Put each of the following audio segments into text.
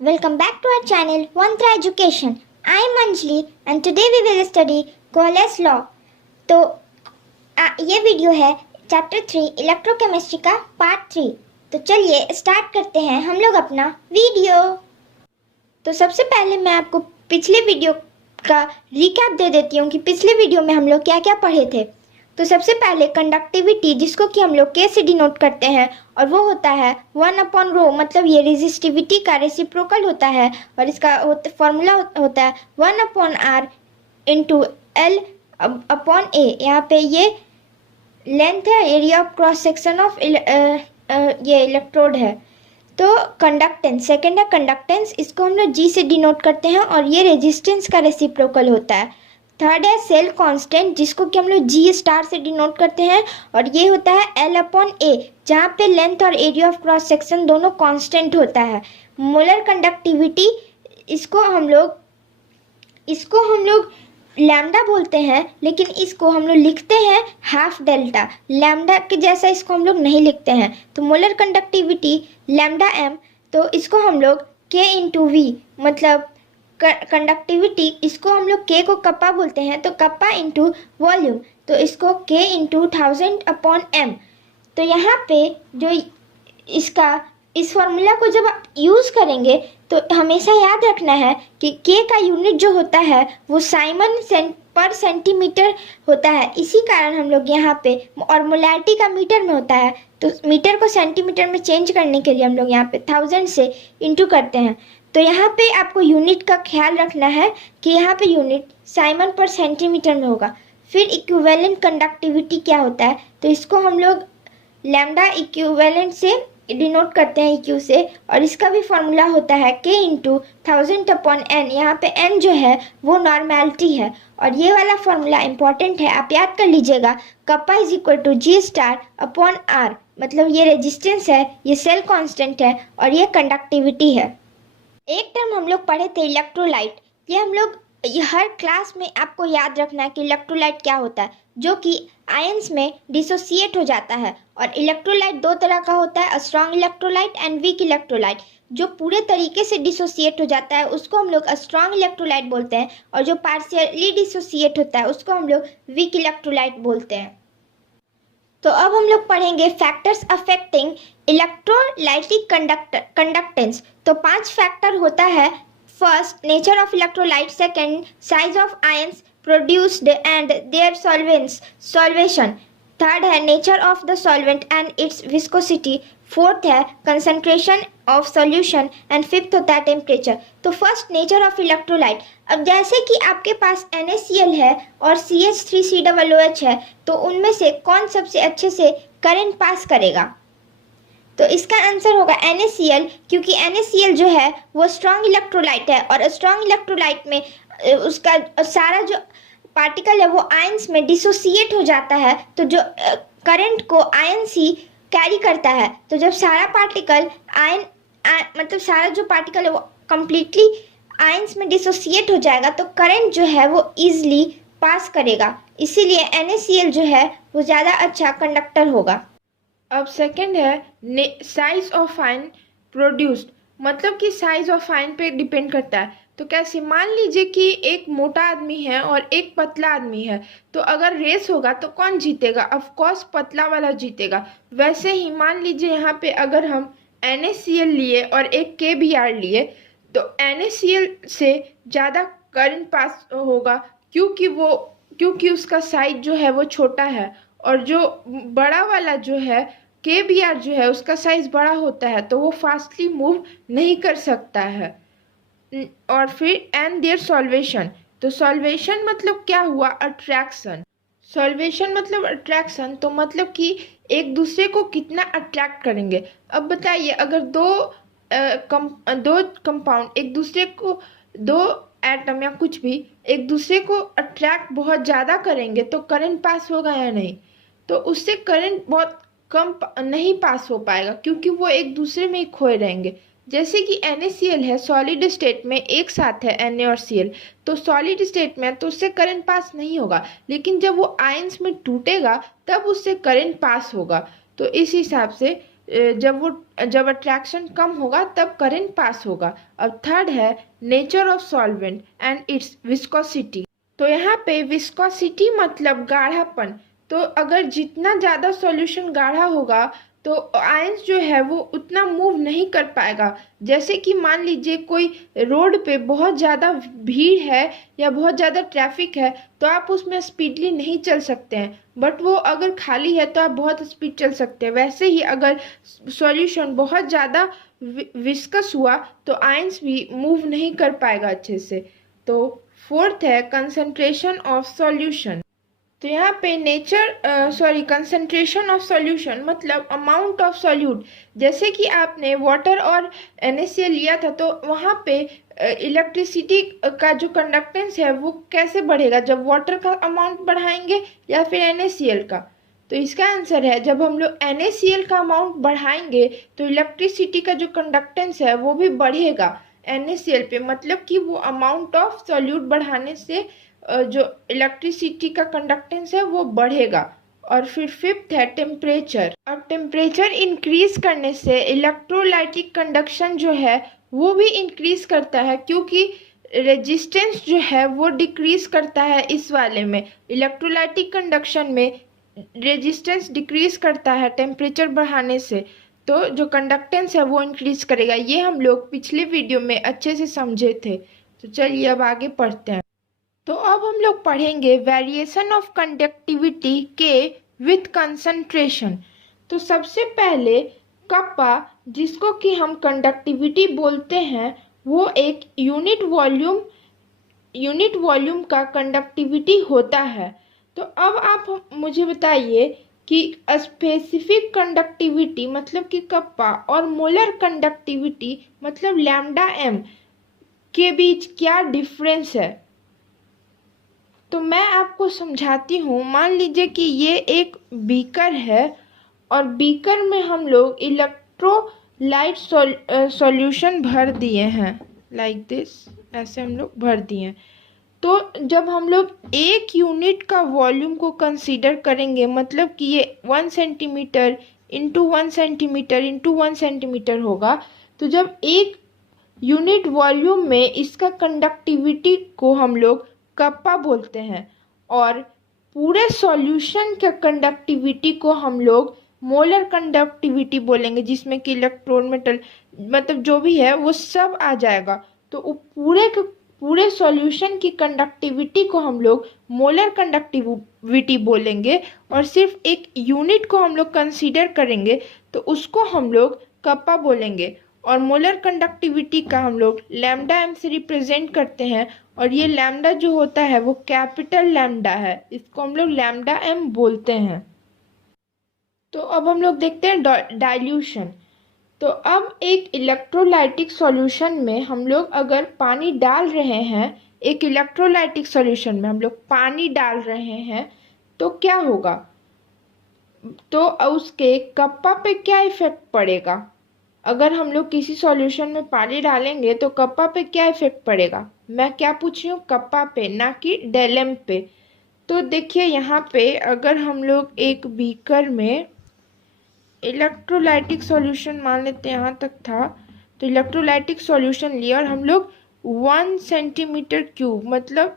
Welcome back to our channel Vantra Education. I am Anjali and today we will study Coalesce Law. तो ये video है chapter 3 electrochemistry का part 3। तो चलिए start करते हैं हम लोग अपना वीडियो। तो सबसे पहले मैं आपको पिछले वीडियो का रिकैप दे देती हूँ कि पिछले वीडियो में हम लोग क्या क्या पढ़े थे। तो सबसे पहले कंडक्टिविटी, जिसको कि हम लोग के से डिनोट करते हैं, और वो होता है 1/ρ, मतलब ये रेजिस्टिविटी का रेसिप्रोकल होता है और इसका फॉर्मूला होता है 1/r इंटू L/A। यहाँ पे ये लेंथ है, area of cross section of ये इलेक्ट्रोड है। तो कंडक्टेंस सेकंड है कंडक्टेंस, इसको हम लोग G से डिनोट करते हैं और ये रेजिस्टेंस का रेसिप्रोकल होता है। थर्ड है सेल कांस्टेंट, जिसको कि हम लोग G स्टार से डिनोट करते हैं और ये होता है L/A, जहाँ पे लेंथ और एरिया ऑफ क्रॉस सेक्शन दोनों कांस्टेंट होता है। मोलर कंडक्टिविटी, इसको हम लोग लैम्डा बोलते हैं, लेकिन इसको हम लोग लिखते हैं हाफ डेल्टा, लैम्डा के जैसा इसको हम लोग नहीं लिखते हैं। तो मोलर कंडक्टिविटी λm, तो इसको हम लोग K/V, मतलब कंडक्टिविटी, इसको हम लोग K को कप्पा बोलते हैं, तो कप्पा इंटू वॉल्यूम, तो इसको K/1000/m। तो यहाँ पे जो इस फॉर्मूला को जब आप यूज़ करेंगे तो हमेशा याद रखना है कि K का यूनिट जो होता है वो साइमन पर सेंटीमीटर होता है। इसी कारण हम लोग यहाँ पे, और मोलैरिटी का मीटर में होता है, तो मीटर को सेंटीमीटर में चेंज करने के लिए हम लोग यहाँ पे 1000 से इंटू करते हैं। तो यहाँ पे आपको यूनिट का ख्याल रखना है कि यहाँ पे यूनिट साइमन पर सेंटीमीटर में होगा। फिर इक्विवेलेंट कंडक्टिविटी क्या होता है, तो इसको हम लोग लैम्डा इक्विवेलेंट से डिनोट करते हैं EQ से, और इसका भी फॉर्मूला होता है K/1000/n। यहाँ पे n जो है वो नॉर्मेलिटी है, और ये वाला फॉर्मूला इंपॉर्टेंट है, आप याद कर लीजिएगा। Kappa is equal to G*/R, मतलब ये रेजिस्टेंस है, ये सेल कांस्टेंट है और ये कंडक्टिविटी है। एक टर्म हम लोग पढ़े थे इलेक्ट्रोलाइट। ये हम लोग हर क्लास में आपको याद रखना है कि इलेक्ट्रोलाइट क्या होता है, जो कि आयंस में डिसोसिएट हो जाता है। और इलेक्ट्रोलाइट दो तरह का होता है, strong electrolyte and weak electrolyte. जो पूरे तरीके से डिसोसिएट हो जाता है उसको हम लोग स्ट्रॉन्ग इलेक्ट्रोलाइट बोलते हैं, और जो पार्शियली डिसोसिएट होता है उसको हम लोग वीक इलेक्ट्रोलाइट बोलते हैं। तो अब हम लोग पढ़ेंगे फैक्टर्स अफेक्टिंग इलेक्ट्रोलाइटिक कंडक्टेंस। तो 5 फैक्टर होता है। First, nature of electrolyte. Second, size of ions produced and their solvation. Third है nature of the solvent and its viscosity. Fourth है concentration of solution, and fifth होता है temperature. तो first, nature of electrolyte. अब जैसे कि आपके पास NaCl है और CH3COOH है, तो उनमें से कौन सबसे अच्छे से करंट पास करेगा? तो इसका आंसर होगा NaCl, क्योंकि NaCl जो है वो स्ट्रॉन्ग इलेक्ट्रोलाइट है, और स्ट्रॉन्ग इलेक्ट्रोलाइट में उसका सारा जो पार्टिकल है वो आयंस में डिसोसिएट हो जाता है, तो जो करंट को आयंस ही कैरी करता है। तो जब सारा पार्टिकल मतलब सारा जो पार्टिकल है वो कम्प्लीटली आयंस में डिसोसिएट हो जाएगा, तो करंट जो है वो ईजिली पास करेगा। इसीलिए NaCl जो है वो ज़्यादा अच्छा कंडक्टर होगा। अब सेकंड है साइज ऑफ आयन प्रोड्यूस्ड, मतलब कि साइज ऑफ आयन पे डिपेंड करता है। तो कैसे, मान लीजिए कि एक मोटा आदमी है और एक पतला आदमी है, तो अगर रेस होगा तो कौन जीतेगा? ऑफ कोर्स पतला वाला जीतेगा। वैसे ही मान लीजिए यहाँ पे अगर हम NaCl लिए और एक KBr लिए, तो NaCl से ज़्यादा करंट पास होगा, क्योंकि उसका साइज जो है वो छोटा है, और जो बड़ा वाला जो है KBr जो है उसका साइज बड़ा होता है, तो वो फास्टली मूव नहीं कर सकता है। और फिर एंड देयर सॉल्वेशन। तो सॉल्वेशन मतलब क्या हुआ? अट्रैक्शन। सॉल्वेशन मतलब अट्रैक्शन, तो मतलब कि एक दूसरे को कितना अट्रैक्ट करेंगे। अब बताइए, अगर दो कंपाउंड एक दूसरे को, दो एटम या कुछ भी एक दूसरे को अट्रैक्ट बहुत ज़्यादा करेंगे, तो करंट पास होगा या नहीं? तो उससे करंट बहुत कम नहीं पास हो पाएगा, क्योंकि वो एक दूसरे में ही खोए रहेंगे। जैसे कि NaCl है, सॉलिड स्टेट में एक साथ है Na और Cl, तो सॉलिड स्टेट में तो उससे करंट पास नहीं होगा, लेकिन जब वो आयंस में टूटेगा तब उससे करंट पास होगा। तो इस हिसाब से जब अट्रैक्शन कम होगा तब करंट पास होगा। अब थर्ड है nature of solvent and its viscosity. तो यहाँ पे विस्कोसिटी मतलब गाढ़ापन। तो अगर जितना ज़्यादा सॉल्यूशन गाढ़ा होगा तो आयंस जो है वो उतना मूव नहीं कर पाएगा। जैसे कि मान लीजिए कोई रोड पे बहुत ज़्यादा भीड़ है या बहुत ज़्यादा ट्रैफिक है तो आप उसमें स्पीडली नहीं चल सकते हैं, बट वो अगर खाली है तो आप बहुत स्पीड चल सकते हैं। वैसे ही अगर सॉल्यूशन बहुत ज़्यादा विस्कस हुआ तो आयंस भी मूव नहीं कर पाएगा अच्छे से। तो फोर्थ है कंसंट्रेशन ऑफ सॉल्यूशन। तो यहाँ पे कंसंट्रेशन ऑफ सॉल्यूशन मतलब अमाउंट ऑफ सॉल्यूट। जैसे कि आपने वाटर और NaCl लिया था तो वहाँ पे इलेक्ट्रिसिटी का जो कंडक्टेंस है वो कैसे बढ़ेगा, जब वाटर का अमाउंट बढ़ाएंगे या फिर NaCl का। तो इसका आंसर है जब हम लोग NaCl का अमाउंट बढ़ाएंगे तो इलेक्ट्रिसिटी का जो कंडक्टेंस है वो भी बढ़ेगा NaCl पे, मतलब कि वो अमाउंट ऑफ सॉल्यूट बढ़ाने से जो इलेक्ट्रिसिटी का कंडक्टेंस है वो बढ़ेगा। और फिर फिफ्थ है टेम्परेचर। अब टेम्परेचर इंक्रीज करने से इलेक्ट्रोलाइटिक कंडक्शन जो है वो भी इंक्रीज करता है, क्योंकि रेजिस्टेंस जो है वो डिक्रीज करता है। इस वाले में इलेक्ट्रोलाइटिक कंडक्शन में रेजिस्टेंस डिक्रीज करता है टेम्परेचर बढ़ाने से, तो जो कंडक्टेंस है वो इंक्रीज करेगा। ये हम लोग पिछले वीडियो में अच्छे से समझे थे। तो चलिए अब आगे पढ़ते हैं। तो अब हम लोग पढ़ेंगे वेरिएशन ऑफ कंडक्टिविटी के विथ कंसंट्रेशन। तो सबसे पहले कप्पा, जिसको कि हम कंडक्टिविटी बोलते हैं, वो एक यूनिट वॉल्यूम का कंडक्टिविटी होता है। तो अब आप मुझे बताइए कि स्पेसिफिक कंडक्टिविटी मतलब कि कप्पा और मोलर कंडक्टिविटी मतलब लैम्डा m के बीच क्या डिफरेंस है। तो मैं आपको समझाती हूँ। मान लीजिए कि ये एक बीकर है और बीकर में हम लोग इलेक्ट्रोलाइट सॉल्यूशन भर दिए हैं, लाइक दिस, ऐसे हम लोग भर दिए हैं। तो जब हम लोग एक यूनिट का वॉल्यूम को कंसीडर करेंगे, मतलब कि ये 1 centimetre into 1 centimetre into 1 centimetre होगा, तो जब एक यूनिट वॉल्यूम में इसका कंडक्टिविटी को हम लोग कप्पा बोलते हैं और पूरे सॉल्यूशन के कंडक्टिविटी को हम लोग मोलर कंडक्टिविटी बोलेंगे, जिसमें कि इलेक्ट्रॉन मेटल मतलब जो भी है वो सब आ जाएगा। तो पूरे सॉल्यूशन की कंडक्टिविटी को हम लोग मोलर कंडक्टिविटी बोलेंगे और सिर्फ एक यूनिट को हम लोग कंसीडर करेंगे तो उसको हम लोग कप्पा बोलेंगे। और मोलर कंडक्टिविटी का हम लोग लैम्डा m से रिप्रेजेंट करते हैं और ये लैम्डा जो होता है वो कैपिटल लैम्डा है, इसको हम लोग लैम्डा m बोलते हैं। तो अब हम लोग देखते हैं डाइल्यूशन। तो अब एक इलेक्ट्रोलाइटिक सॉल्यूशन में हम लोग अगर पानी डाल रहे हैं, एक इलेक्ट्रोलाइटिक सॉल्यूशन में हम लोग पानी डाल रहे हैं तो क्या होगा, तो उसके कप्पा पे क्या इफेक्ट पड़ेगा। अगर हम लोग किसी सॉल्यूशन में पानी डालेंगे तो कप्पा पे क्या इफेक्ट पड़ेगा। मैं क्या पूछ रही हूँ, कप्पा पे, ना कि डेलम पे। तो देखिए यहाँ पे अगर हम लोग एक बीकर में इलेक्ट्रोलाइटिक सॉल्यूशन, मान लेते हैं यहाँ तक था, तो इलेक्ट्रोलाइटिक सॉल्यूशन लिया और हम लोग 1 सेंटीमीटर क्यूब मतलब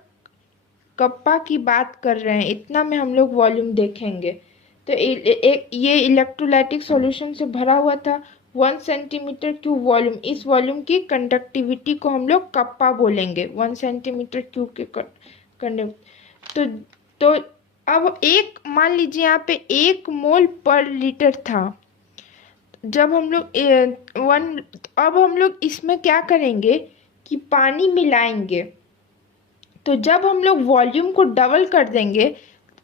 कप्पा की बात कर रहे हैं, इतना में हम लोग वॉल्यूम देखेंगे। तो ये इलेक्ट्रोलाइटिक सॉल्यूशन से भरा हुआ था 1 सेंटीमीटर क्यूब वॉल्यूम। इस वॉल्यूम की कंडक्टिविटी को हम लोग कप्पा बोलेंगे, 1 सेंटीमीटर क्यूब के कंडक्ट। तो अब एक मान लीजिए यहाँ पे 1 मोल पर लीटर था। जब हम लोग अब हम लोग इसमें क्या करेंगे कि पानी मिलाएंगे। तो जब हम लोग वॉल्यूम को डबल कर देंगे,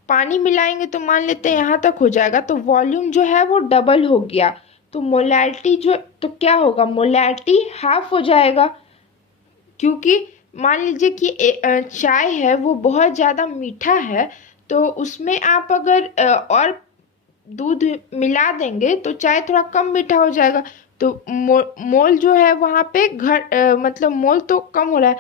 पानी मिलाएंगे तो मान लेते हैं यहाँ तक हो जाएगा, तो वॉल्यूम जो है वो डबल हो गया। तो मोलैरिटी तो क्या होगा, मोलैरिटी हाफ हो जाएगा, क्योंकि मान लीजिए कि चाय है वो बहुत ज़्यादा मीठा है, तो उसमें आप अगर और दूध मिला देंगे तो चाय थोड़ा कम मीठा हो जाएगा। तो मोल जो है वहाँ पे मतलब मोल तो कम हो रहा है,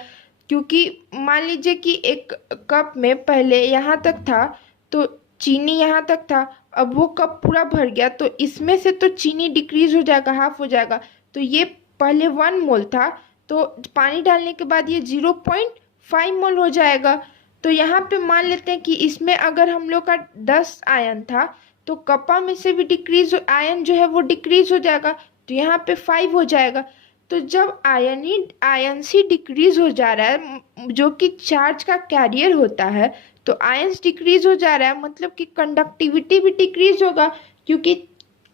क्योंकि मान लीजिए कि एक कप में पहले यहाँ तक था तो चीनी यहाँ तक था, अब वो कप पूरा भर गया, तो इसमें से तो चीनी डिक्रीज हो जाएगा, हाफ हो जाएगा। तो ये पहले 1 मोल था, तो पानी डालने के बाद ये 0.5 मोल हो जाएगा। तो यहाँ पे मान लेते हैं कि इसमें अगर हम लोग का 10 आयन था, तो कपा में से भी डिक्रीज आयन जो है वो डिक्रीज हो जाएगा, तो यहाँ पे 5 हो जाएगा। तो जब आयंस ही डिक्रीज हो जा रहा है, जो कि चार्ज का कैरियर होता है, तो आयंस डिक्रीज हो जा रहा है, मतलब कि कंडक्टिविटी भी डिक्रीज होगा, क्योंकि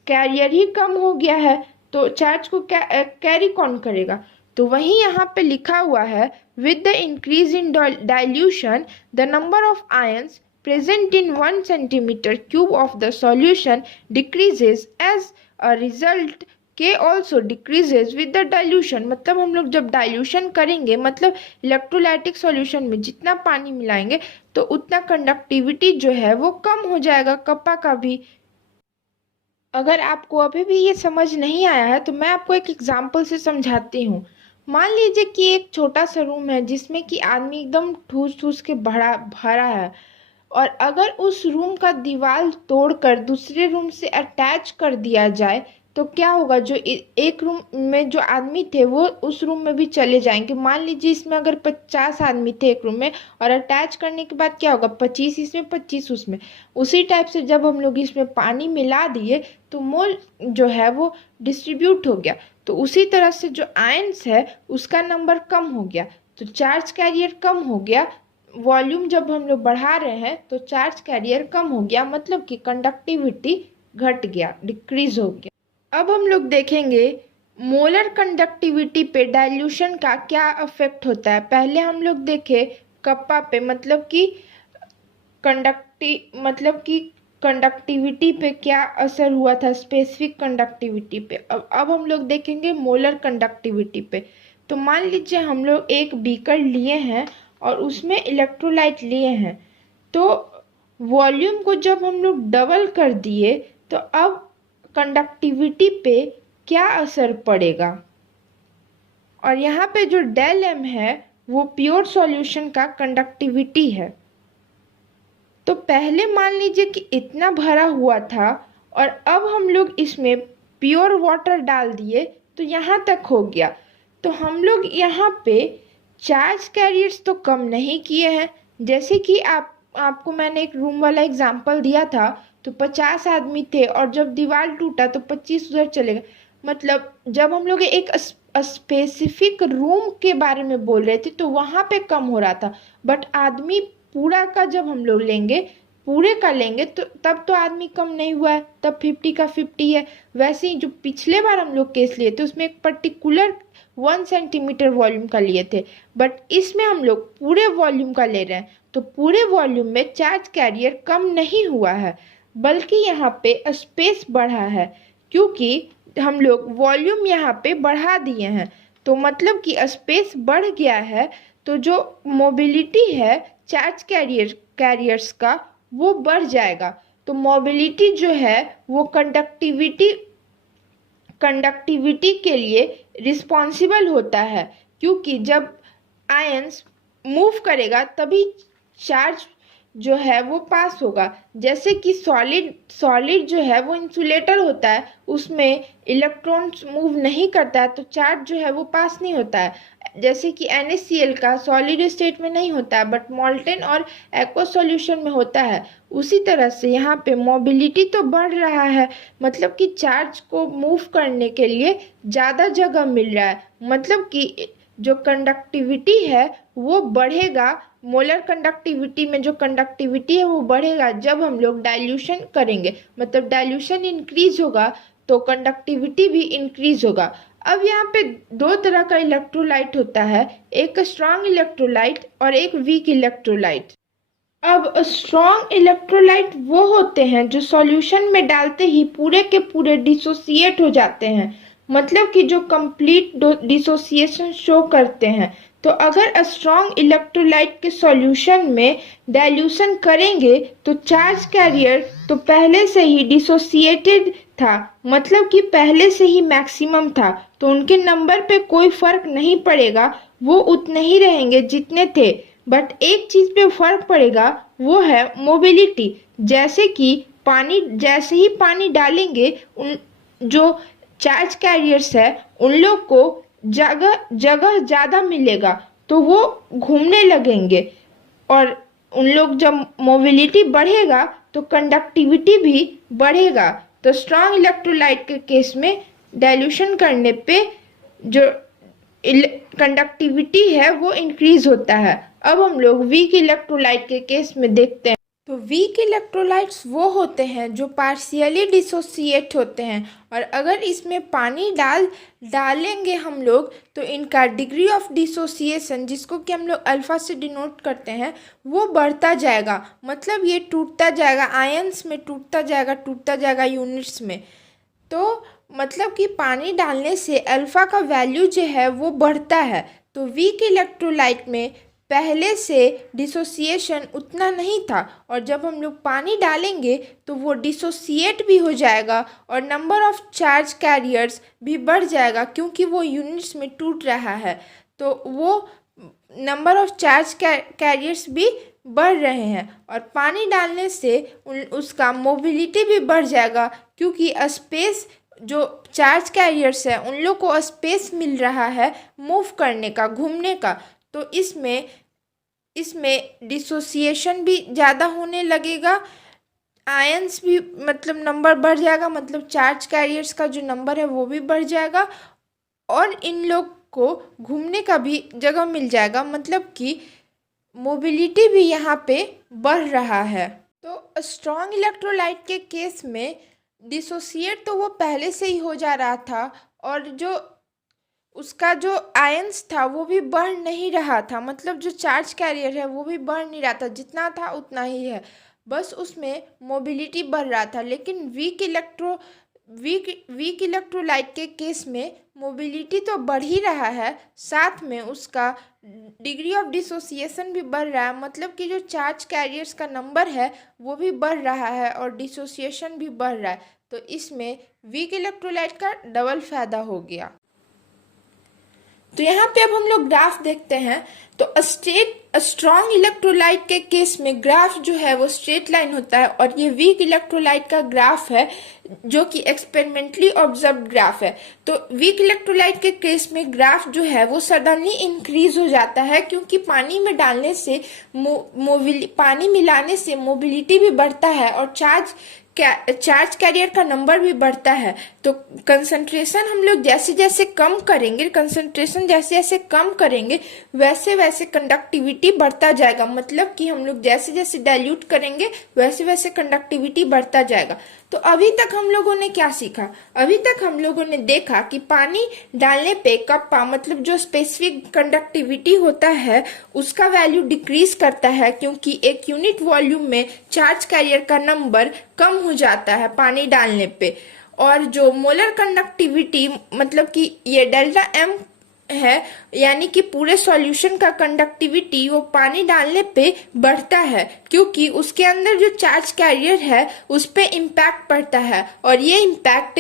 कैरियर ही कम हो गया है, तो चार्ज को कैरी कौन करेगा। तो वहीं यहाँ पे लिखा हुआ है, with the increase in dilution the number of ions present in 1 centimeter cube of the solution decreases as a result K also decreases with the dilution। मतलब हम लोग जब डाइल्यूशन करेंगे, मतलब इलेक्ट्रोलाइटिक सॉल्यूशन में जितना पानी मिलाएंगे तो उतना कंडक्टिविटी जो है वो कम हो जाएगा कपा का भी। अगर आपको अभी भी ये समझ नहीं आया है तो मैं आपको एक एग्जाम्पल से समझाती हूँ। मान लीजिए कि एक छोटा सा रूम है जिसमें कि आदमी एकदम ठूस ठूस के भरा है, और अगर उस रूम का दीवार तोड़कर दूसरे रूम से अटैच कर दिया जाए तो क्या होगा, जो एक रूम में जो आदमी थे वो उस रूम में भी चले जाएंगे। मान लीजिए इसमें अगर 50 आदमी थे एक रूम में, और अटैच करने के बाद क्या होगा, 25 इसमें 25 उसमें। उसी टाइप से जब हम लोग इसमें पानी मिला दिए तो मोल जो है वो डिस्ट्रीब्यूट हो गया, तो उसी तरह से जो आयंस है उसका नंबर कम हो गया, तो चार्ज कैरियर कम हो गया। वॉल्यूम जब हम लोग बढ़ा रहे हैं तो चार्ज कैरियर कम हो गया, मतलब कि कंडक्टिविटी घट गया, डिक्रीज हो गया। अब हम लोग देखेंगे मोलर कंडक्टिविटी पे डाइल्यूशन का क्या इफेक्ट होता है। पहले हम लोग देखे कप्पा पे, मतलब कि कंडक्टिविटी पे क्या असर हुआ था, स्पेसिफिक कंडक्टिविटी पे। अब हम लोग देखेंगे मोलर कंडक्टिविटी पे। तो मान लीजिए हम लोग एक बीकर लिए हैं और उसमें इलेक्ट्रोलाइट लिए हैं, तो वॉल्यूम को जब हम लोग डबल कर दिए तो अब कंडक्टिविटी पे क्या असर पड़ेगा। और यहाँ पे जो डेल एम है वो प्योर सॉल्यूशन का कंडक्टिविटी है। तो पहले मान लीजिए कि इतना भरा हुआ था और अब हम लोग इसमें प्योर वाटर डाल दिए तो यहाँ तक हो गया। तो हम लोग यहाँ पे चार्ज कैरियर्स तो कम नहीं किए हैं, जैसे कि आपको मैंने एक रूम वाला एग्जांपल दिया था, तो 50 आदमी थे और जब दीवार टूटा तो 25 उधर चले गए। मतलब जब हम लोग एक स्पेसिफिक रूम के बारे में बोल रहे थे तो वहाँ पे कम हो रहा था, बट आदमी पूरा का जब हम लोग लेंगे, पूरे का लेंगे तो तब तो आदमी कम नहीं हुआ है, तब 50 का 50 है। वैसे ही जो पिछले बार हम लोग केस लिए थे उसमें एक पर्टिकुलर 1 सेंटीमीटर वॉल्यूम का लिए थे, बट इसमें हम लोग पूरे वॉल्यूम का ले रहे हैं, तो पूरे वॉल्यूम में चार्ज कैरियर कम नहीं हुआ है, बल्कि यहाँ पे स्पेस बढ़ा है, क्योंकि हम लोग वॉल्यूम यहाँ पे बढ़ा दिए हैं। तो मतलब कि स्पेस बढ़ गया है, तो जो मोबिलिटी है चार्ज कैरियर्स का वो बढ़ जाएगा। तो मोबिलिटी जो है वो कंडक्टिविटी के लिए रिस्पॉन्सिबल होता है, क्योंकि जब आयंस मूव करेगा तभी चार्ज जो है वो पास होगा। जैसे कि सॉलिड जो है वो इंसुलेटर होता है, उसमें इलेक्ट्रॉन्स मूव नहीं करता है तो चार्ज जो है वो पास नहीं होता है। जैसे कि NaCl का सॉलिड स्टेट में नहीं होता है, बट मोल्टेन और एक्वा सॉल्यूशन में होता है। उसी तरह से यहाँ पे मोबिलिटी तो बढ़ रहा है, मतलब कि चार्ज को मूव करने के लिए ज़्यादा जगह मिल रहा है, मतलब कि जो कंडक्टिविटी है वो बढ़ेगा। मोलर कंडक्टिविटी में जो कंडक्टिविटी है वो बढ़ेगा जब हम लोग डाइल्यूशन करेंगे, मतलब डाइल्यूशन इंक्रीज होगा तो कंडक्टिविटी भी इंक्रीज होगा। अब यहाँ पे दो तरह का इलेक्ट्रोलाइट होता है, एक स्ट्रॉन्ग इलेक्ट्रोलाइट और एक वीक इलेक्ट्रोलाइट। अब स्ट्रॉन्ग इलेक्ट्रोलाइट वो होते हैं जो सॉल्यूशन में डालते ही पूरे के पूरे डिसोसिएट हो जाते हैं, मतलब कि जो कंप्लीट डिसोसिएशन शो करते हैं। तो अगर स्ट्रॉन्ग इलेक्ट्रोलाइट के सॉल्यूशन में डाइल्यूशन करेंगे तो चार्ज कैरियर तो पहले से ही डिसोसिएटेड था, मतलब कि पहले से ही मैक्सिमम था, तो उनके नंबर पे कोई फर्क नहीं पड़ेगा, वो उतने ही रहेंगे जितने थे। बट एक चीज पे फर्क पड़ेगा, वो है मोबिलिटी। जैसे कि पानी, जैसे ही पानी डालेंगे, उन जो चार्ज कैरियर्स है उन लोग को जगह जगह ज़्यादा मिलेगा, तो वो घूमने लगेंगे। और उन लोग जब मोबिलिटी बढ़ेगा तो कंडक्टिविटी भी बढ़ेगा। तो स्ट्रॉन्ग इलेक्ट्रोलाइट के केस में डाइल्यूशन करने पे जो कंडक्टिविटी है वो इंक्रीज होता है। अब हम लोग वीक इलेक्ट्रोलाइट के केस में देखते हैं। तो वीक इलेक्ट्रोलाइट्स वो होते हैं जो पार्शियली डिसोसिएट होते हैं, और अगर इसमें पानी डालेंगे हम लोग तो इनका डिग्री ऑफ डिसोसिएशन, जिसको कि हम लोग अल्फा से डिनोट करते हैं, वो बढ़ता जाएगा। मतलब ये टूटता जाएगा, आयंस में टूटता जाएगा यूनिट्स में। तो मतलब कि पानी डालने से अल्फ़ा का वैल्यू जो है वो बढ़ता है। तो वीक इलेक्ट्रोलाइट में पहले से डिसोसिएशन उतना नहीं था, और जब हम लोग पानी डालेंगे तो वो डिसोसिएट भी हो जाएगा और नंबर ऑफ चार्ज कैरियर्स भी बढ़ जाएगा, क्योंकि वो यूनिट्स में टूट रहा है। तो वो नंबर ऑफ चार्ज कैरियर्स भी बढ़ रहे हैं, और पानी डालने से उसका मोबिलिटी भी बढ़ जाएगा, क्योंकि स्पेस, जो चार्ज कैरियर्स है उन लोग को स्पेस मिल रहा है मूव करने का, घूमने का। तो इसमें डिसोसिएशन भी ज़्यादा होने लगेगा, आयंस भी मतलब नंबर बढ़ जाएगा, मतलब चार्ज कैरियर्स का जो नंबर है वो भी बढ़ जाएगा, और इन लोग को घूमने का भी जगह मिल जाएगा, मतलब कि मोबिलिटी भी यहाँ पे बढ़ रहा है। तो स्ट्रॉन्ग इलेक्ट्रोलाइट के केस में डिसोसिएट तो वो पहले से ही हो जा रहा था, और जो उसका जो आयंस था वो भी बढ़ नहीं रहा था, मतलब जो चार्ज कैरियर है वो भी बढ़ नहीं रहा था, जितना था उतना ही है, बस उसमें मोबिलिटी बढ़ रहा था। लेकिन वीक इलेक्ट्रोलाइट के केस में मोबिलिटी तो बढ़ ही रहा है, साथ में उसका डिग्री ऑफ डिसोसिएशन भी बढ़ रहा है, मतलब कि जो चार्ज कैरियर्स का नंबर है वो भी बढ़ रहा है और डिसोसिएशन भी बढ़ रहा है। तो इसमें वीक इलेक्ट्रोलाइट का डबल फायदा हो गया। तो यहाँ पे अब हम लोग ग्राफ देखते हैं। तो स्ट्रॉन्ग इलेक्ट्रोलाइट के केस में ग्राफ जो है वो स्ट्रेट लाइन होता है, और ये वीक इलेक्ट्रोलाइट का ग्राफ है जो कि एक्सपेरिमेंटली ऑब्जर्व्ड ग्राफ है। तो वीक इलेक्ट्रोलाइट के केस में ग्राफ जो है वो सडनली इंक्रीज हो जाता है, क्योंकि पानी में डालने से पानी मिलाने से मोबिलिटी भी बढ़ता है और चार्ज कैरियर का नंबर भी बढ़ता है। तो कंसंट्रेशन हम लोग जैसे जैसे कम करेंगे, वैसे वैसे कंडक्टिविटी बढ़ता जाएगा, मतलब कि हम लोग जैसे जैसे डाइल्यूट करेंगे वैसे वैसे कंडक्टिविटी बढ़ता जाएगा। तो अभी तक हम लोगों ने क्या सीखा? अभी तक हम लोगों ने देखा कि पानी डालने पे कप्पा, मतलब जो स्पेसिफिक कंडक्टिविटी होता है उसका वैल्यू डिक्रीज करता है, क्योंकि एक यूनिट वॉल्यूम में चार्ज कैरियर का नंबर कम हो जाता है पानी डालने पे। और जो मोलर कंडक्टिविटी, मतलब कि ये डेल्टा एम है, यानी कि पूरे सॉल्यूशन का कंडक्टिविटी वो पानी डालने पे बढ़ता है, क्योंकि उसके अंदर जो चार्ज कैरियर है उस पे इम्पैक्ट पड़ता है, और ये इम्पैक्ट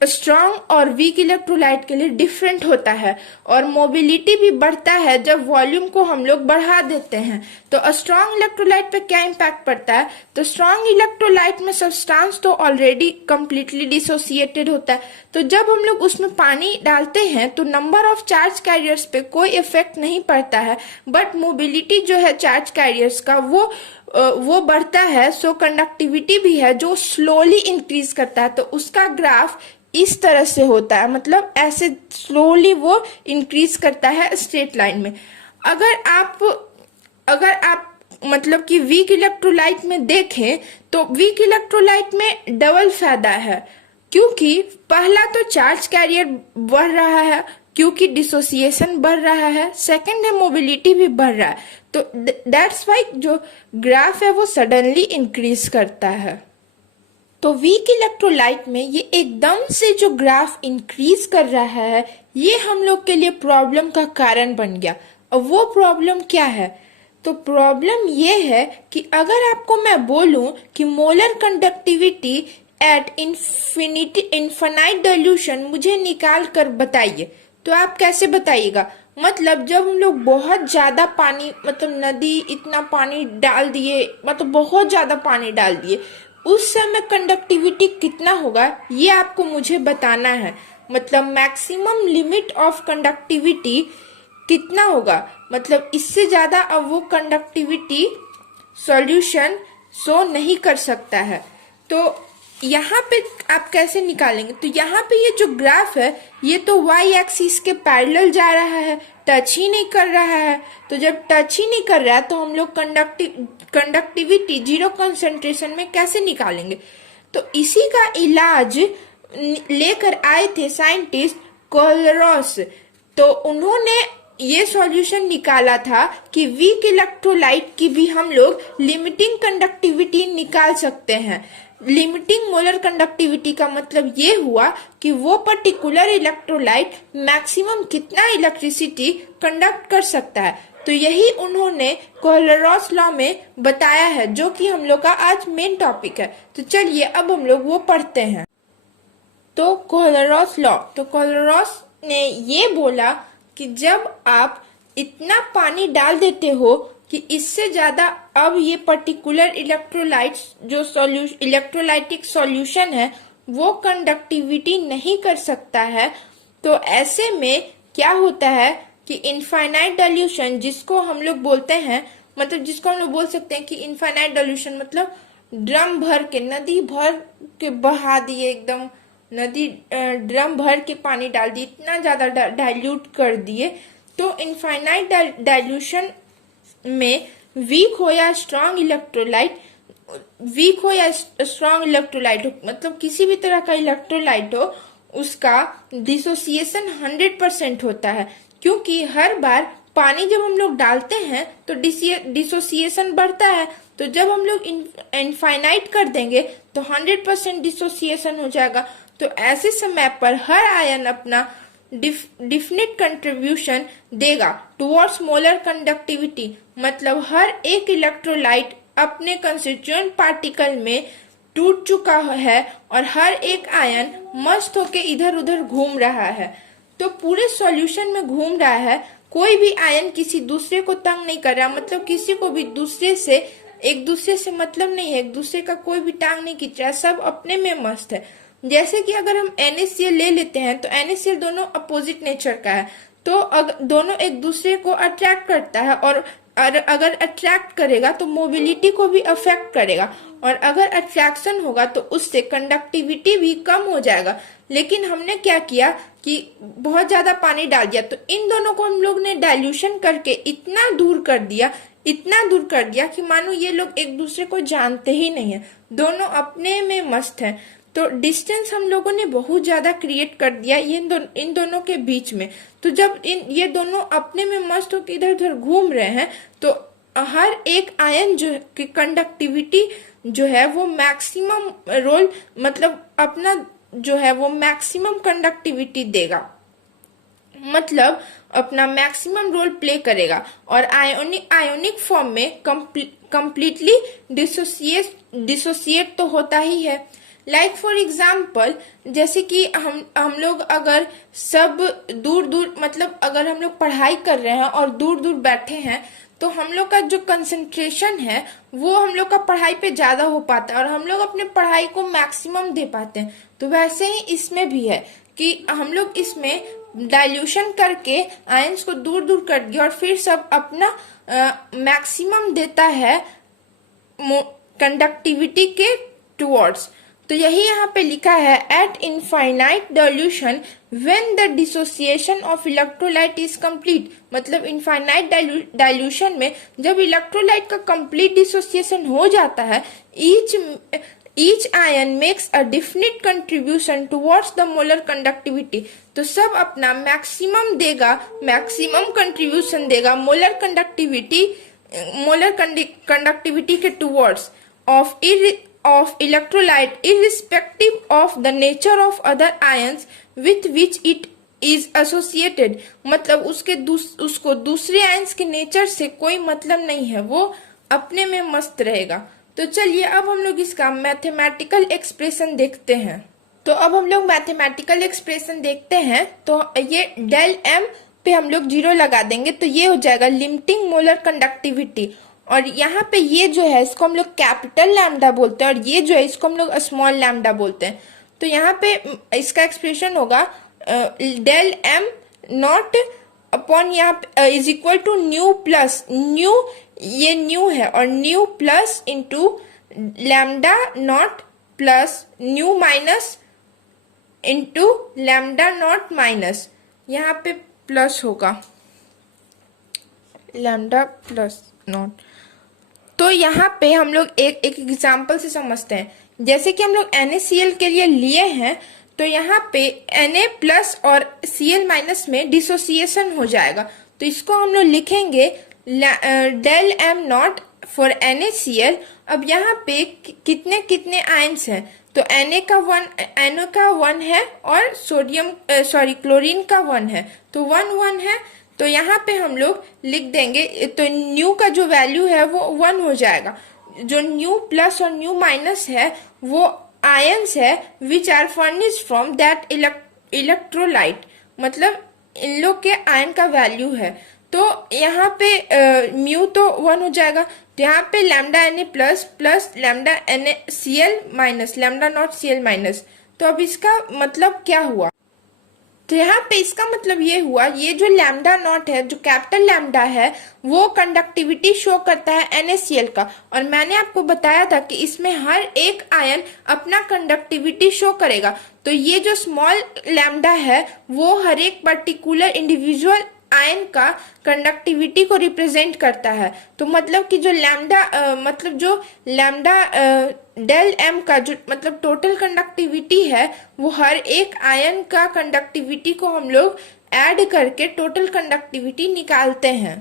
स्ट्रॉन्ग और वीक इलेक्ट्रोलाइट के लिए डिफरेंट होता है। और मोबिलिटी भी बढ़ता है जब वॉल्यूम को हम लोग बढ़ा देते हैं। तो स्ट्रॉन्ग इलेक्ट्रोलाइट पे क्या इम्पैक्ट पड़ता है? तो स्ट्रॉन्ग इलेक्ट्रोलाइट में सब्सटेंस तो ऑलरेडी कंप्लीटली डिसोसिएटेड होता है, तो जब हम लोग उसमें पानी डालते हैं तो नंबर ऑफ चार्ज कैरियर्स पे कोई इफेक्ट नहीं पड़ता है, बट मोबिलिटी जो है चार्ज कैरियर्स का वो बढ़ता है। सो कंडक्टिविटी भी है जो स्लोली इंक्रीज करता है। तो उसका ग्राफ इस तरह से होता है, मतलब ऐसे स्लोली वो इंक्रीज करता है स्ट्रेट लाइन में। अगर आप मतलब कि वीक इलेक्ट्रोलाइट में देखें तो वीक इलेक्ट्रोलाइट में डबल फायदा है, क्योंकि पहला तो चार्ज कैरियर बढ़ रहा है क्योंकि डिसोसिएशन बढ़ रहा है, सेकंड है मोबिलिटी भी बढ़ रहा है। तो दैट्स वाई जो ग्राफ है वो सडनली इंक्रीज करता है। तो वीक इलेक्ट्रोलाइट में ये एकदम से जो ग्राफ इंक्रीज कर रहा है ये हम लोग के लिए प्रॉब्लम का कारण बन गया। और वो प्रॉब्लम क्या है? तो प्रॉब्लम ये है कि अगर आपको मैं बोलूं कि molar conductivity eight infinite dilution मुझे निकाल कर बताइए, तो आप कैसे बताइएगा? मतलब जब हम लोग बहुत ज्यादा पानी, मतलब नदी इतना पानी डाल दिए, मतलब बहुत ज्यादा पानी डाल दिए, उस समय कंडक्टिविटी कितना होगा ये आपको मुझे बताना है। मतलब मैक्सिमम लिमिट ऑफ कंडक्टिविटी कितना होगा, मतलब इससे ज्यादा अब वो कंडक्टिविटी सॉल्यूशन शो नहीं कर सकता है। तो यहाँ पे आप कैसे निकालेंगे, तो यहाँ पे ये जो ग्राफ है ये तो वाई एक्सिस के पैरेलल जा रहा है, टच ही नहीं कर रहा है। तो जब टच ही नहीं कर रहा है तो हम लोग कंडक्टिविटी जीरो कंसंट्रेशन में कैसे निकालेंगे। तो इसी का इलाज लेकर आए थे साइंटिस्ट कोलरॉस। तो उन्होंने ये सॉल्यूशन निकाला था कि वीक इलेक्ट्रोलाइट की भी हम लोग लिमिटिंग कंडक्टिविटी निकाल सकते हैं। लिमिटिंग मोलर कंडक्टिविटी का मतलब ये हुआ कि वो पर्टिकुलर इलेक्ट्रोलाइट मैक्सिमम कितना इलेक्ट्रिसिटी कंडक्ट कर सकता है। तो यही उन्होंने कोलरॉस लॉ में बताया है, जो कि हम लोग का आज मेन टॉपिक है। तो चलिए अब हम लोग वो पढ़ते हैं। तो कोलरॉस लॉ, तो कोलरॉस ने ये बोला कि जब आप इतना पानी डाल देते हो कि इससे ज्यादा अब ये पर्टिकुलर इलेक्ट्रोलाइट्स जो इलेक्ट्रोलाइटिक सॉल्यूशन है वो कंडक्टिविटी नहीं कर सकता है, तो ऐसे में क्या होता है कि इनफाइनाइट डाइल्यूशन, जिसको हम लोग बोलते हैं, मतलब जिसको हम लोग बोल सकते हैं कि इनफाइनाइट डाइल्यूशन मतलब ड्रम भर के, नदी भर के बहा दिए, एकदम नदी ड्रम भर के पानी डाल दिए, इतना ज्यादा डाइल्यूट कर दिए। तो इनफाइनाइट डाइल्यूशन में वीक हो या स्ट्रांग इलेक्ट्रोलाइट, वीक हो या स्ट्रांग इलेक्ट्रोलाइट हो, मतलब किसी भी तरह का इलेक्ट्रोलाइट हो, उसका डिसोसिएशन 100% होता है। क्योंकि हर बार पानी जब हम लोग डालते हैं तो डिसोसिएशन बढ़ता है, तो जब हम लोग इनफाइनाइट कर देंगे तो 100% डिसोसिएशन हो जाएगा। तो ऐसे समय पर हर आयन अपना डिफिनिट कंट्रीब्यूशन देगा टुवर्ड्स मोलर कंडक्टिविटी, मतलब हर एक इलेक्ट्रोलाइट अपने कंस्टिट्यूएंट पार्टिकल में टूट चुका है और हर एक आयन मस्त होके इधर उधर घूम रहा है। तो पूरे सॉल्यूशन में घूम रहा है, कोई भी आयन किसी दूसरे को तंग नहीं कर रहा, मतलब किसी को भी एक दूसरे से मतलब नहीं है, एक दूसरे का कोई भी टांग नहीं खींच रहा है, सब अपने में मस्त है। जैसे कि अगर हम NaCl ले लेते हैं तो NaCl दोनों अपोजिट नेचर का है, तो दोनों एक दूसरे को अट्रैक्ट करता है, और अगर अट्रैक्ट करेगा तो मोबिलिटी को भी अफेक्ट करेगा, और अगर अट्रैक्शन होगा तो उससे कंडक्टिविटी भी कम हो जाएगा। लेकिन हमने क्या किया कि बहुत ज्यादा पानी डाल दिया, तो इन दोनों को हम लोग ने डाइल्यूशन करके इतना दूर कर दिया कि मानो ये लोग एक दूसरे को जानते ही नहीं है, दोनों अपने में मस्त हैं। तो डिस्टेंस हम लोगों ने बहुत ज्यादा क्रिएट कर दिया इन दोनों के बीच में। तो जब ये दोनों अपने में मस्त होकर इधर उधर घूम रहे हैं, तो हर एक आयन जो की कंडक्टिविटी जो है वो मैक्सिमम रोल, मतलब अपना जो है वो मैक्सिमम कंडक्टिविटी देगा, मतलब अपना मैक्सिमम रोल प्ले करेगा, और आयोनिक फॉर्म में कंप्लीटली डिसोसिएट तो होता ही है। लाइक फॉर एग्जाम्पल, जैसे कि हम लोग अगर सब दूर दूर, मतलब अगर हम लोग पढ़ाई कर रहे हैं और दूर दूर बैठे हैं, तो हम लोग का जो कंसंट्रेशन है वो हम लोग का पढ़ाई पे ज्यादा हो पाता है और हम लोग अपने पढ़ाई को मैक्सिमम दे पाते हैं। तो वैसे ही इसमें भी है कि हम लोग इसमें डाइल्यूशन करके आयंस को दूर दूर कर दिया और फिर सब अपना मैक्सिमम देता है कंडक्टिविटी के टुवर्ड्स। तो यही यहाँ पे लिखा है, eight infinite dilution when the dissociation of electrolyte is complete, मतलब इनफाइनाइट डाइल्यूशन में जब इलेक्ट्रोलाइट का कंप्लीट डिसोसिएशन हो जाता है, each ion makes a definite contribution towards the molar conductivity. तो सब अपना मैक्सिमम देगा, मैक्सिमम कंट्रीब्यूशन देगा मोलर कंडक्टिविटी के towards of electrolyte irrespective of the nature of other ions with which it is associated, मतलब उसको दूसरे आयंस के नेचर से कोई मतलब नहीं है, वो अपने में मस्त रहेगा। तो चलिए अब हम लोग इसका मैथमेटिकल एक्सप्रेशन देखते हैं। तो अब हम लोग मैथमेटिकल एक्सप्रेशन देखते हैं। तो ये डेल m पे हम लोग 0 लगा देंगे तो ये हो जाएगा लिमिटिंग मोलर कंडक्टिविटी। और यहाँ पे ये जो है इसको हम लोग कैपिटल लैम्डा बोलते हैं, और ये जो है इसको हम लोग स्मॉल लैम्डा बोलते हैं। तो यहाँ पे इसका एक्सप्रेशन होगा डेल एम नॉट अपॉन यहाँ is equal to nu plus nu, ये न्यू है, और nu plus into lambda naught plus nu minus into lambda naught minus, यहाँ पे प्लस होगा लैम्डा प्लस नॉट। तो यहाँ पे हम लोग एक एग्जाम्पल से समझते हैं। जैसे कि हम लोग NaCl के लिए लिए हैं, तो यहाँ पे Na प्लस और Cl माइनस में डिसोसिएशन हो जाएगा, तो इसको हम लोग लिखेंगे del m naught for NaCl। अब यहाँ पे कितने कितने आयंस हैं, तो Na का 1 है और क्लोरीन का 1 है, तो 1 है। तो यहाँ पे हम लोग लिख देंगे, तो न्यू का जो वैल्यू है वो 1 हो जाएगा। जो न्यू प्लस और न्यू माइनस है वो आयंस है which are furnished from that electrolyte, मतलब इन लोग के आयन का वैल्यू है। तो यहाँ पे म्यू तो 1 हो जाएगा, तो यहाँ पे lambda Na plus plus lambda NaCl minus lambda naught Cl minus. तो अब इसका मतलब क्या हुआ, तो यहाँ पे इसका मतलब ये हुआ, ये जो लैम्डा नॉट है, जो कैपिटल लैम्डा है, वो कंडक्टिविटी शो करता है NaCl का। और मैंने आपको बताया था कि इसमें हर एक आयन अपना कंडक्टिविटी शो करेगा। तो ये जो स्मॉल लैम्डा है वो हर एक पर्टिकुलर इंडिविजुअल आयन का कंडक्टिविटी को रिप्रेजेंट करता है। तो मतलब कि जो लैम्डा डेल एम का जो मतलब टोटल कंडक्टिविटी है, वो हर एक आयन का कंडक्टिविटी को हम लोग ऐड करके टोटल कंडक्टिविटी निकालते हैं।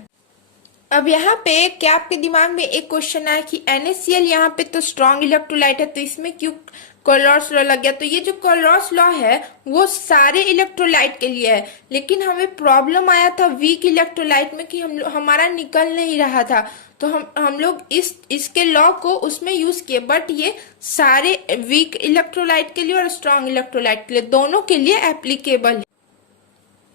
अब यहाँ पे क्या आपके दिमाग में एक क्वेश्चन आया कि NaCl यहाँ पे तो स्ट्रॉन्ग इलेक्ट्रोलाइट है, तो इसमें क्यों कोलरॉस लॉ लग गया। तो ये जो कोलरॉस लॉ है वो सारे इलेक्ट्रोलाइट के लिए है, लेकिन हमें प्रॉब्लम आया था वीक इलेक्ट्रोलाइट में कि हमारा निकल नहीं रहा था, तो हम लोग इसके लॉ को उसमें यूज किए। बट ये सारे वीक इलेक्ट्रोलाइट के लिए और स्ट्रॉन्ग इलेक्ट्रोलाइट के लिए, दोनों के लिए एप्लीकेबल है।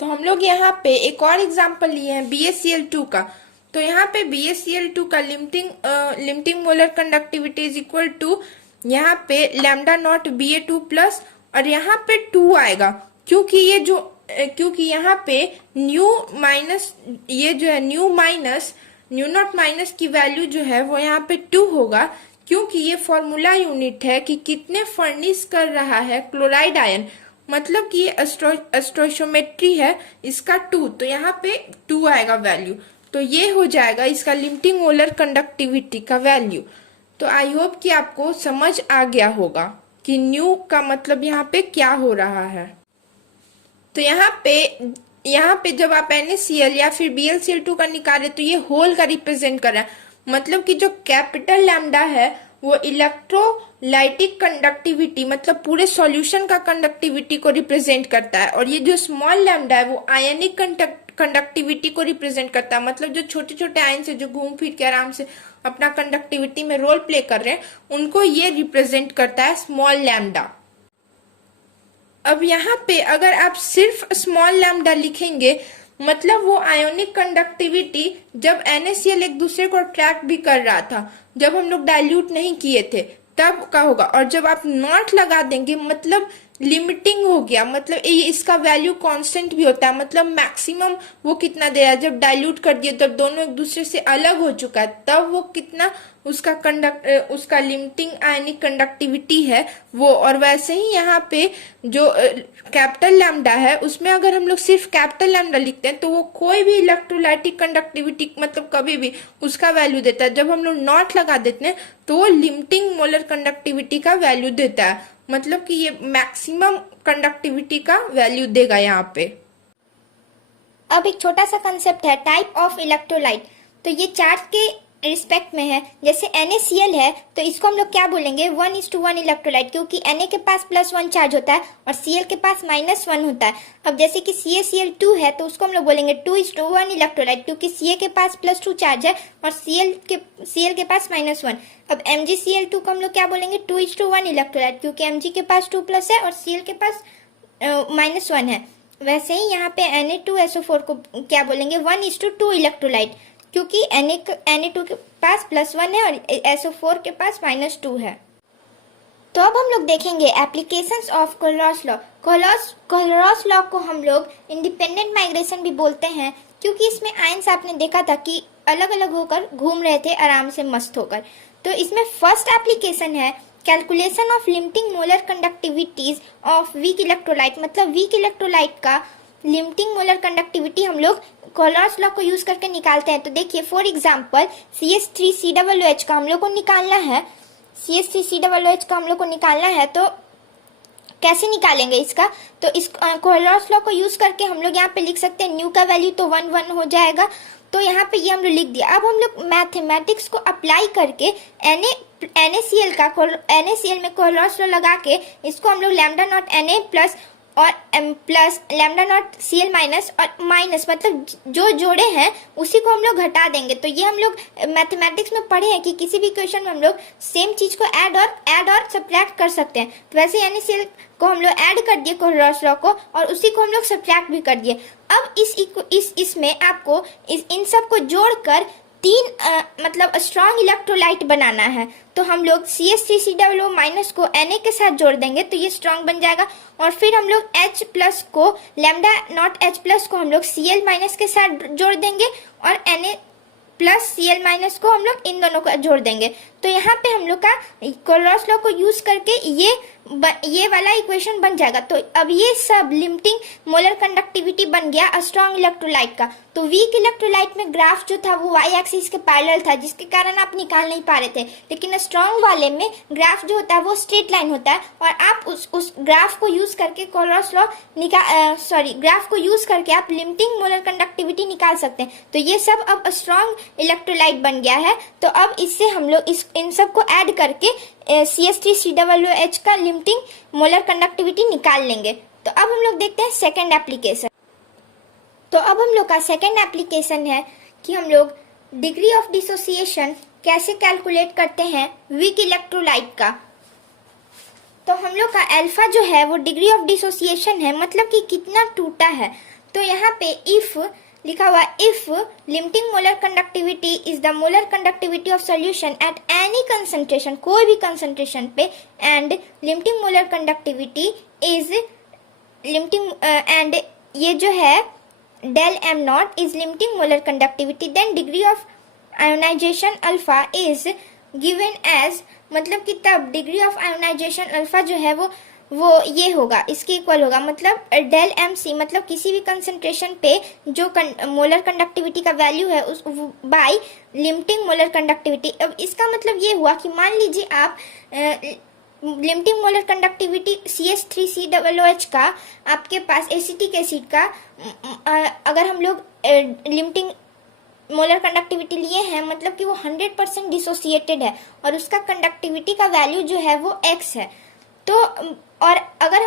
तो हम लोग यहाँ पे एक और एग्जाम्पल लिए हैं BaCl2 का। तो यहाँ पे BaCl2 का limiting molar conductivity is equal to यहाँ पे लैम्डा नॉट Ba2 प्लस, और यहाँ पे 2 आएगा, क्योंकि यहाँ पे न्यू माइनस, ये जो है न्यू नॉट माइनस की वैल्यू जो है वो यहाँ पे 2 होगा, क्योंकि ये फॉर्मूला यूनिट है कि कितने फर्निश कर रहा है क्लोराइड आयन, मतलब कि ये स्टोइचोमेट्री है इसका 2, तो यहाँ पे 2 आएगा वैल्यू। तो ये हो जाएगा इसका लिमिटिंग मोलर कंडक्टिविटी का वैल्यू। तो आई होप कि आपको समझ आ गया होगा कि न्यू का मतलब यहाँ पे क्या हो रहा है। तो यहाँ पे जब आप NaCl या फिर BaCl2 का निकाले तो ये होल का रिप्रेजेंट कर रहा है, मतलब कि जो कैपिटल लैम्डा है वो इलेक्ट्रोलाइटिक कंडक्टिविटी मतलब पूरे सॉल्यूशन का कंडक्टिविटी को रिप्रेजेंट करता है, और ये जो स्मॉल लैम्डा है वो आयनिक कंडक्टिविटी को रिप्रेजेंट करता है, मतलब जो छोटे छोटे आयन से जो घूम फिर के आराम से अपना कंडक्टिविटी में रोल प्ले कर रहे हैं उनको ये रिप्रेजेंट करता है स्मॉल लैम्डा। अब यहाँ पे अगर आप सिर्फ स्मॉल लैम्डा लिखेंगे, मतलब वो आयोनिक कंडक्टिविटी जब NaCl एक दूसरे को अट्रैक्ट भी कर रहा था, जब हम लोग डाइल्यूट नहीं किए थे तब का होगा, और जब आप नॉट लगा देंगे मतलब लिमिटिंग हो गया, मतलब इसका वैल्यू कांस्टेंट भी होता है, मतलब मैक्सिमम वो कितना दे रहा है, जब डाइल्यूट कर दिए तब दोनों एक दूसरे से अलग हो चुका है तब वो कितना उसका लिमिटिंग आयनिक कंडक्टिविटी है वो। और वैसे ही यहाँ पे जो कैपिटल लैम्डा है उसमें अगर हम लोग सिर्फ कैपिटल लैम्डा लिखते हैं तो वो कोई भी इलेक्ट्रोलाइटिक कंडक्टिविटी मतलब कभी भी उसका वैल्यू देता है। जब हम लोग नॉट लगा देते हैं तो वो लिमिटिंग मोलर कंडक्टिविटी का वैल्यू देता है, मतलब कि ये मैक्सिमम कंडक्टिविटी का वैल्यू देगा यहाँ पे। अब एक छोटा सा कंसेप्ट है टाइप ऑफ इलेक्ट्रोलाइट। तो ये चार्ज के रिस्पेक्ट में है, जैसे NaCl है तो इसको हम लोग क्या बोलेंगे 1:1 इलेक्ट्रोलाइट, क्योंकि Na के पास +1 चार्ज होता है और Cl के पास -1 होता है। अब जैसे कि CaCl2 है तो उसको हम लोग बोलेंगे 2:1 इलेक्ट्रोलाइट, क्योंकि Ca के पास +2 चार्ज है और Cl के पास -1। अब MgCl2 को हम लोग क्या बोलेंगे 2:1 इलेक्ट्रोलाइट, क्योंकि Mg के पास 2+ है और Cl के पास -1 है। वैसे ही यहाँ पे Na2SO4 को क्या बोलेंगे, 1:2 इलेक्ट्रोलाइट, क्योंकि Na2 के पास +1 है और SO4 के पास -2 है। तो अब हम लोग देखेंगे एप्लीकेशंस ऑफ कोलरॉस लॉ। कोलरॉस लॉ को हम लोग इंडिपेंडेंट माइग्रेशन भी बोलते हैं, क्योंकि इसमें आयंस आपने देखा था कि अलग अलग होकर घूम रहे थे आराम से मस्त होकर। तो इसमें फर्स्ट एप्लीकेशन है calculation of limiting molar conductivities of weak electrolyte, मतलब वीक इलेक्ट्रोलाइट का लिमिटिंग मोलर कंडक्टिविटी हम लोग कोलरॉस लॉ को यूज करके निकालते हैं। तो देखिए फॉर एग्जांपल CH3COOH का हम लोग को निकालना है, CH3COOH का हम लोग को निकालना है। तो कैसे निकालेंगे इसका, तो इस कोलरॉस लॉ को यूज करके हम लोग यहाँ पे लिख सकते हैं न्यू का वैल्यू तो 1 हो जाएगा। तो यहाँ पे ये हम लोग लिख दिया। अब हम लोग मैथमेटिक्स को अप्लाई करके NaCl में कोलरॉस लॉ लगा के इसको हम लोग लैम्डा नॉट Na प्लस और plus lambda naught Cl minus और माइनस, मतलब जो जोड़े हैं उसी को हम लोग घटा देंगे। तो ये हम लोग मैथमेटिक्स में पढ़े हैं कि किसी भी क्वेश्चन में हम लोग सेम चीज को ऐड और सब्ट्रैक्ट कर सकते हैं। तो वैसे NaCl को हम लोग ऐड कर दिए कोलरॉस लॉ को, और उसी को हम लोग सब्ट्रैक्ट भी कर दिए। अब इसमें आपको इन सब को जोड़कर मतलब स्ट्रॉन्ग इलेक्ट्रोलाइट बनाना है। तो हम लोग CH3COO माइनस को Na के साथ जोड़ देंगे तो ये स्ट्रॉन्ग बन जाएगा, और फिर हम लोग H प्लस को लैम्डा नॉट H प्लस को हम लोग Cl माइनस के साथ जोड़ देंगे, और Na प्लस Cl माइनस को हम लोग इन दोनों को जोड़ देंगे। तो यहाँ पे हम लोग का कोलरॉस लॉ को यूज करके ये वाला इक्वेशन बन जाएगा। तो अब ये सब लिमिटिंग मोलर कंडक्टिविटी बन गया स्ट्रॉन्ग इलेक्ट्रोलाइट का। तो वीक इलेक्ट्रोलाइट में ग्राफ जो था वो वाई एक्सिस के पैरेलल था, जिसके कारण आप निकाल नहीं पा रहे थे। लेकिन स्ट्रॉन्ग वाले में ग्राफ जो होता है वो स्ट्रेट लाइन होता है, और आप उस ग्राफ को यूज करके कोलरॉस लॉ ग्राफ को यूज करके आप लिमिटिंग मोलर कंडक्टिविटी निकाल सकते हैं। तो ये सब अब स्ट्रॉन्ग इलेक्ट्रोलाइट बन गया है। तो अब इससे हम लोग इन सब को ऐड करके CH3COOH का लिमिटिंग मोलर कंडक्टिविटी निकाल लेंगे। तो अब हम लोग देखते हैं सेकेंड एप्लीकेशन। तो अब हम लोग का सेकेंड एप्लीकेशन है कि हम लोग डिग्री ऑफ डिसोसिएशन कैसे कैलकुलेट करते हैं वीक इलेक्ट्रोलाइट का। तो हम लोग का अल्फा जो है वो डिग्री ऑफ डिसोसिएशन है, मतलब कि कितना टूटा है। तो यहाँ पे इफ लिखा हुआ, if limiting molar conductivity is the molar conductivity of solution at any concentration, कोई भी कंसंट्रेशन पे, and limiting molar conductivity is limiting and ये जो है del m naught is limiting molar conductivity, then degree of ionization alpha is given as, मतलब कि तब degree of ionisation alpha जो है वो ये होगा, इसके इक्वल होगा, मतलब डेल एम सी, मतलब किसी भी कंसंट्रेशन पे जो मोलर कंडक्टिविटी का वैल्यू है उस बाय लिमिटिंग मोलर कंडक्टिविटी। अब इसका मतलब ये हुआ कि मान लीजिए आप लिमिटिंग मोलर कंडक्टिविटी CH3COOH का आपके पास एसिटिक एसिड का अगर हम लोग लिमिटिंग मोलर कंडक्टिविटी लिए हैं, मतलब कि वो 100% डिसोसिएटेड है और उसका कंडक्टिविटी का वैल्यू जो है वो x है। तो और अगर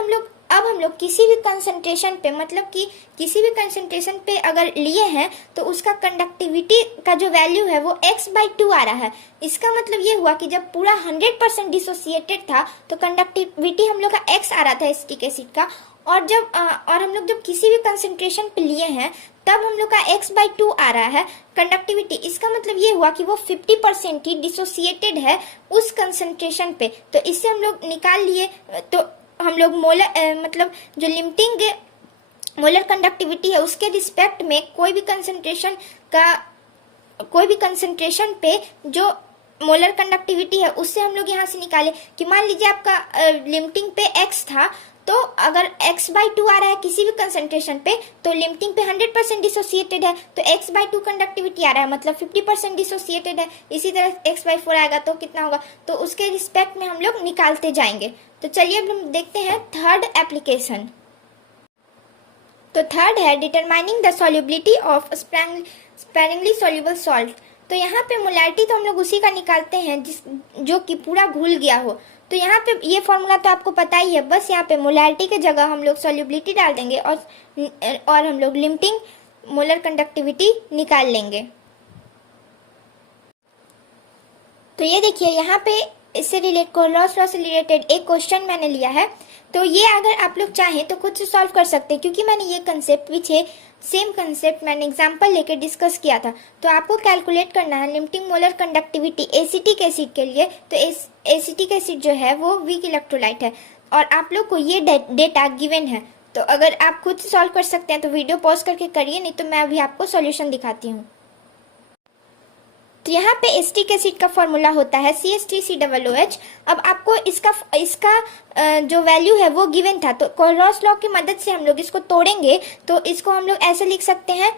अब हम लोग किसी भी कंसंट्रेशन पे, मतलब कि किसी भी कंसंट्रेशन पे अगर लिए हैं तो उसका कंडक्टिविटी का जो वैल्यू है वो x/2 आ रहा है। इसका मतलब ये हुआ कि जब पूरा 100% डिसोसिएटेड था तो कंडक्टिविटी हम लोग का x आ रहा था एसिटिक एसिड का, और हम लोग जब किसी भी कंसंट्रेशन पे लिए हैं तब हम लोग का x/2 आ रहा है कंडक्टिविटी। इसका मतलब ये हुआ कि वो 50% ही डिसोसिएटेड है उस कंसंट्रेशन पे। तो इससे हम लोग निकाल लिए। तो हम लोग मतलब जो लिमिटिंग मोलर कंडक्टिविटी है उसके रिस्पेक्ट में कोई भी कंसंट्रेशन पे जो मोलर कंडक्टिविटी है उससे हम लोग यहाँ से निकाले कि मान लीजिए आपका लिमिटिंग पे x था, तो अगर x/2 आ रहा है किसी भी कंसंट्रेशन पे तो लिमिटिंग पे 100% डिसोसिएटेड है, तो x/2 कंडक्टिविटी आ रहा है, मतलब 50% डिसोसिएटेड है। इसी तरह x/4 आएगा तो कितना होगा, तो उसके रिस्पेक्ट में हम लोग निकालते जाएंगे। तो चलिए अब हम देखते हैं थर्ड एप्लीकेशन। तो थर्ड है determining the solubility of sparingly soluble salt. तो यहाँ पे मोलैरिटी तो हम लोग उसी का निकालते हैं जो कि पूरा घुल गया हो। तो यहाँ पे ये फॉर्मूला तो आपको पता ही है, बस यहाँ पे मोलैरिटी के जगह हम लोग सॉल्युबिलिटी डाल देंगे और हम लोग लिमिटिंग मोलर कंडक्टिविटी निकाल लेंगे। तो ये देखिए यहाँ पे इससे कोलरॉस लॉ से रिलेटेड एक क्वेश्चन मैंने लिया है। तो ये अगर आप लोग चाहें तो खुद से सॉल्व कर सकते हैं, क्योंकि मैंने ये कंसेप्ट पीछे सेम कंसेप्ट मैंने एग्जांपल लेकर डिस्कस किया था। तो आपको कैलकुलेट करना है limiting molar conductivity acetic acid के लिए। तो एसिटिक एसिड जो है वो वीक इलेक्ट्रोलाइट है और आप लोग को ये डेटा गिवन है। तो अगर आप खुद से सॉल्व कर सकते हैं तो वीडियो पॉज करके करिए, नहीं तो मैं अभी आपको सॉल्यूशन दिखाती हूँ। तो यहाँ पे एसिटिक एसिड का फॉर्मूला होता है CH3COOH। अब आपको इसका जो वैल्यू है वो गिवन था, तो कोलरॉस लॉ की मदद से हम लोग इसको तोड़ेंगे। तो इसको हम लोग ऐसे लिख सकते हैं,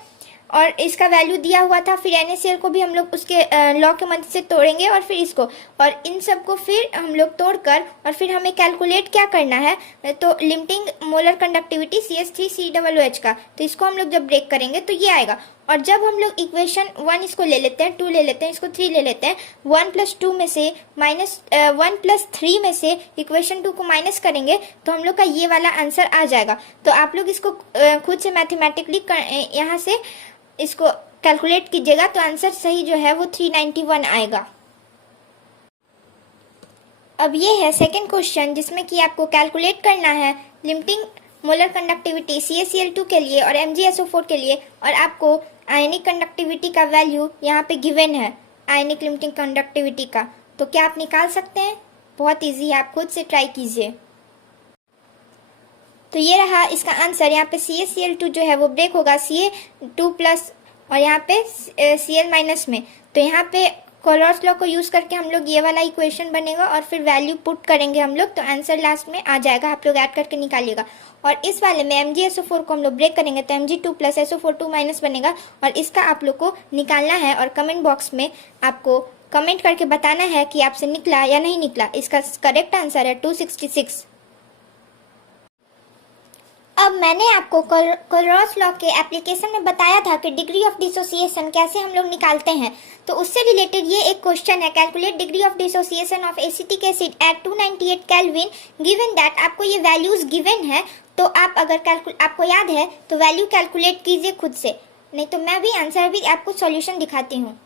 और इसका वैल्यू दिया हुआ था, फिर NaCl को भी हम लोग उसके लॉ की मदद से तोड़ेंगे, और फिर इसको और इन सब को फिर हम लोग तोड़कर और फिर हमें कैलकुलेट क्या करना है, तो लिमिटिंग मोलर कंडक्टिविटी CH3COOH का। तो इसको हम लोग जब ब्रेक करेंगे तो ये आएगा। और जब हम लोग इक्वेशन 1 इसको ले लेते हैं, 2 ले लेते हैं, इसको 3 ले लेते हैं, 1 + 2 में से -1 + 3 में से इक्वेशन 2 को माइनस करेंगे तो हम लोग का ये वाला आंसर आ जाएगा। तो आप लोग इसको खुद से मैथमेटिकली यहाँ से इसको कैलकुलेट कीजिएगा, तो आंसर सही जो है वो 391 आएगा। अब ये है सेकंड क्वेश्चन, जिसमें कि आपको कैलकुलेट करना है लिमिटिंग मोलर कंडक्टिविटी CaCl2 के लिए और MgSO4 के लिए, और आपको आयनिक कंडक्टिविटी का वैल्यू यहाँ पे गिवन है, आयनिक लिमिटिंग कंडक्टिविटी का। तो क्या आप निकाल सकते हैं? बहुत इजी है, आप खुद से ट्राई कीजिए। तो ये रहा इसका आंसर। यहाँ पे CaCl2 जो है वो ब्रेक होगा Ca2+ और यहाँ पे Cl- में। तो यहाँ पे कोलरॉस लॉ को यूज़ करके हम लोग ये वाला इक्वेशन बनेगा और फिर वैल्यू पुट करेंगे हम लोग, तो आंसर लास्ट में आ जाएगा। आप लोग ऐड करके निकालिएगा। और इस वाले में MgSO4 को हम लोग ब्रेक करेंगे तो Mg2+ SO4 2- बनेगा, और इसका आप लोग को निकालना है और कमेंट बॉक्स में आपको कमेंट करके बताना है कि आपसे निकला या नहीं निकला। इसका करेक्ट आंसर है 266। अब मैंने आपको कोलरॉस लॉ के एप्लीकेशन में बताया था कि डिग्री ऑफ डिसोसिएशन कैसे हम लोग निकालते हैं। तो उससे रिलेटेड ये एक क्वेश्चन है, calculate degree of dissociation of acetic acid at 298 kelvin given that. आपको ये वैल्यूज गिवन है, तो आप अगर आपको याद है तो वैल्यू कैलकुलेट कीजिए खुद से, नहीं तो मैं भी आंसर भी आपको सॉल्यूशन दिखाती हूँ।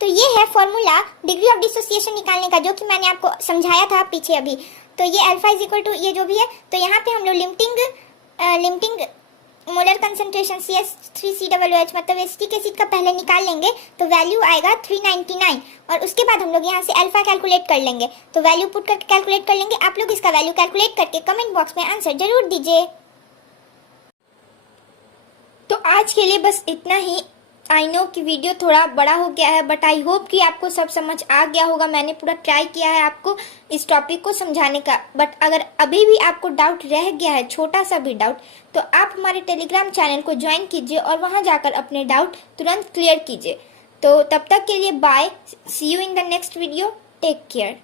तो ये है फॉर्मूला डिग्री ऑफ डिसोसिएशन निकालने का, जो कि मैंने आपको समझाया था पीछे अभी। तो ये अल्फा = ये जो भी है, तो यहाँ पे हम लोग लिमिटिंग मोलर कंसंट्रेशन CH3COOH मतलब एसिटिक एसिड का पहले निकाल लेंगे, तो वैल्यू आएगा 399, और उसके बाद हम लोग यहाँ से अल्फा कैलकुलेट कर लेंगे, तो वैल्यू पुट करके कैलकुलेट कर लेंगे। आप लोग इसका वैल्यू कैलकुलेट करके कमेंट बॉक्स में आंसर जरूर दीजिए। तो आज के लिए बस इतना ही। आई नो कि वीडियो थोड़ा बड़ा हो गया है, बट आई होप कि आपको सब समझ आ गया होगा। मैंने पूरा ट्राई किया है आपको इस टॉपिक को समझाने का, बट अगर अभी भी आपको डाउट रह गया है, छोटा सा भी डाउट, तो आप हमारे टेलीग्राम चैनल को ज्वाइन कीजिए और वहां जाकर अपने डाउट तुरंत क्लियर कीजिए। तो तब तक के लिए bye, see you in the next video, take care.